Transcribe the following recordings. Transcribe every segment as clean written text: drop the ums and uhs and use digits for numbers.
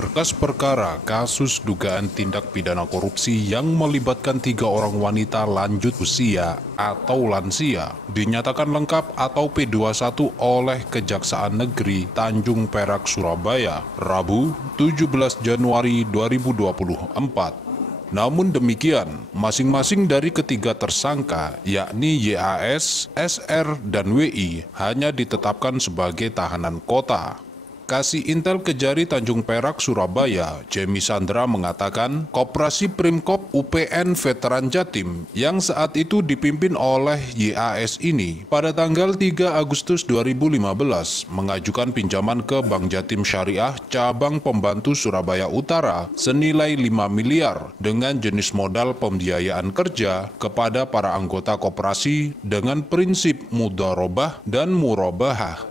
Berkas perkara kasus dugaan tindak pidana korupsi yang melibatkan 3 orang wanita lanjut usia atau lansia dinyatakan lengkap atau P21 oleh Kejaksaan Negeri Tanjung Perak, Surabaya, Rabu 17 Januari 2024. Namun demikian, masing-masing dari ketiga tersangka, yakni YAS, SR, dan WI, hanya ditetapkan sebagai tahanan kota. Kasih Intel Kejari Tanjung Perak, Surabaya, Jemi Sandra mengatakan, Koperasi Primkop UPN Veteran Jatim yang saat itu dipimpin oleh YAS ini pada tanggal 3 Agustus 2015 mengajukan pinjaman ke Bank Jatim Syariah Cabang Pembantu Surabaya Utara senilai 5 miliar dengan jenis modal pembiayaan kerja kepada para anggota koperasi dengan prinsip mudharabah dan murabahah.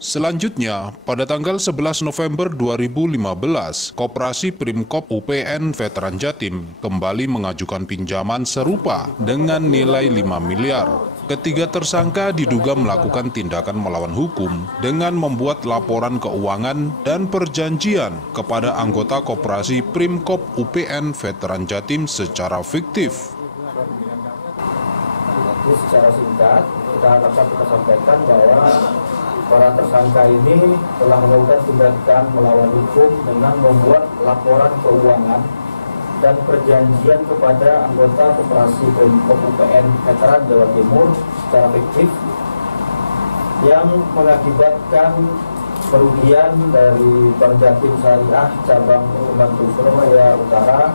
Selanjutnya, pada tanggal 11 November 2015, Koperasi Primkop UPN Veteran Jatim kembali mengajukan pinjaman serupa dengan nilai 5 miliar. Ketiga tersangka diduga melakukan tindakan melawan hukum dengan membuat laporan keuangan dan perjanjian kepada anggota Koperasi Primkop UPN Veteran Jatim secara fiktif. Secara singkat, kita sampaikan bahwa para tersangka ini telah melakukan tindakan melawan hukum dengan membuat laporan keuangan dan perjanjian kepada anggota Koperasi Primkop UPN Veteran Jawa Timur secara fiktif yang mengakibatkan kerugian dari Bank Jatim Syariah Cabang Pembantu Surabaya Utara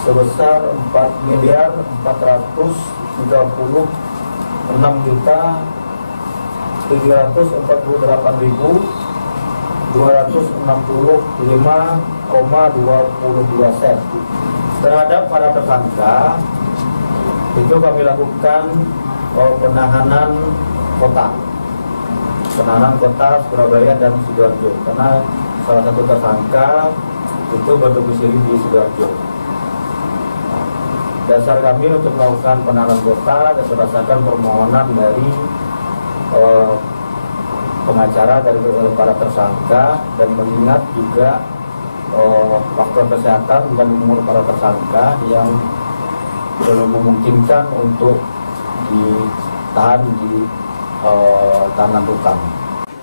sebesar 4.348.265,22 sen. Terhadap para tersangka itu kami lakukan penahanan kota Surabaya dan Sidoarjo karena salah satu tersangka itu berdomisili di Sidoarjo. Dasar kami untuk melakukan penahanan kota berdasarkan permohonan dari pengacara dari para tersangka dan mengingat juga faktor kesehatan dan umur para tersangka yang belum memungkinkan untuk ditahan di tahanan rutan.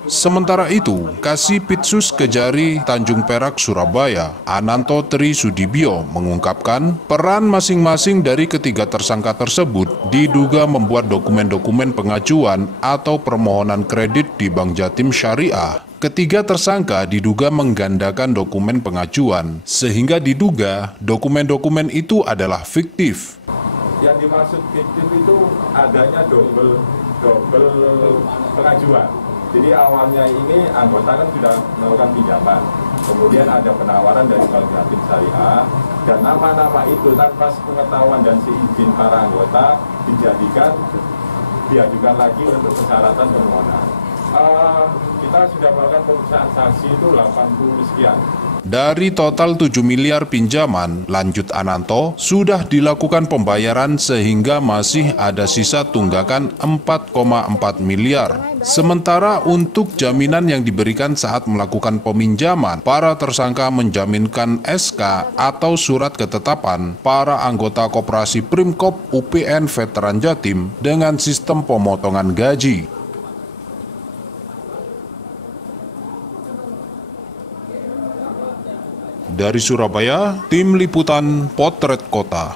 Sementara itu, Kasih Pitsus Kejari Tanjung Perak, Surabaya, Ananto Tri Sudibyo mengungkapkan peran masing-masing dari ketiga tersangka tersebut diduga membuat dokumen-dokumen pengajuan atau permohonan kredit di Bank Jatim Syariah. Ketiga tersangka diduga menggandakan dokumen pengajuan, sehingga diduga dokumen-dokumen itu adalah fiktif. Yang dimaksud fiktif itu adanya double pengajuan. Jadi awalnya ini anggota kan sudah melakukan pinjaman, kemudian ada penawaran dari Bank Jatim Syariah, dan nama-nama itu tanpa pengetahuan dan seizin para anggota diajukan lagi untuk persyaratan permohonan. Kita sudah melakukan pemeriksaan saksi itu 80 sekian. Dari total 7 miliar pinjaman, lanjut Ananto, sudah dilakukan pembayaran sehingga masih ada sisa tunggakan 4,4 miliar. Sementara untuk jaminan yang diberikan saat melakukan peminjaman, para tersangka menjaminkan SK atau surat ketetapan para anggota Koperasi Primkop UPN Veteran Jatim dengan sistem pemotongan gaji. Dari Surabaya, Tim Liputan Potret Kota.